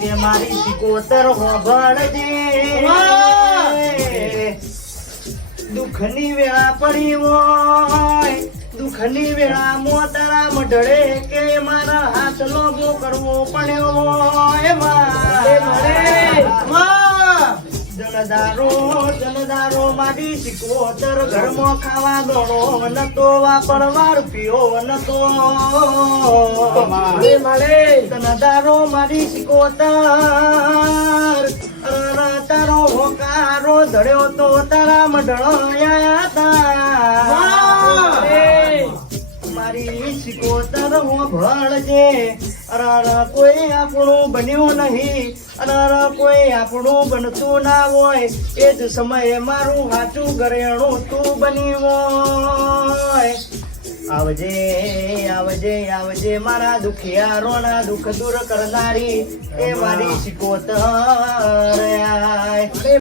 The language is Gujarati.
એ મારી સિકોતર હોભળજે દુઃખની વેળા પડી હોય દુઃખની વેળા મોતરા મઢળે કે મારા હાથ લોભો કરવો પડ્યો હોય જનદારો મારી સિકોતર ઘરમાં ખાવા દોડો નતો વાપરવા રૂપિયો નતો જનદારો મારી સિકોતર તારો હોકારો ધડ્યો તો તારા મઢળાયા હતા મારી સિકોતર હોભળજે કોઈ આપણું બન્યું નહીં કોઈ આપણું બનતું ના હોય એ જ સમયે મારું હાચું ઘરેણું તું બની હોય આવજે આવજે આવજે મારા દુખિયારોના દુઃખ દૂર કરનારી એ મારી સિકોતર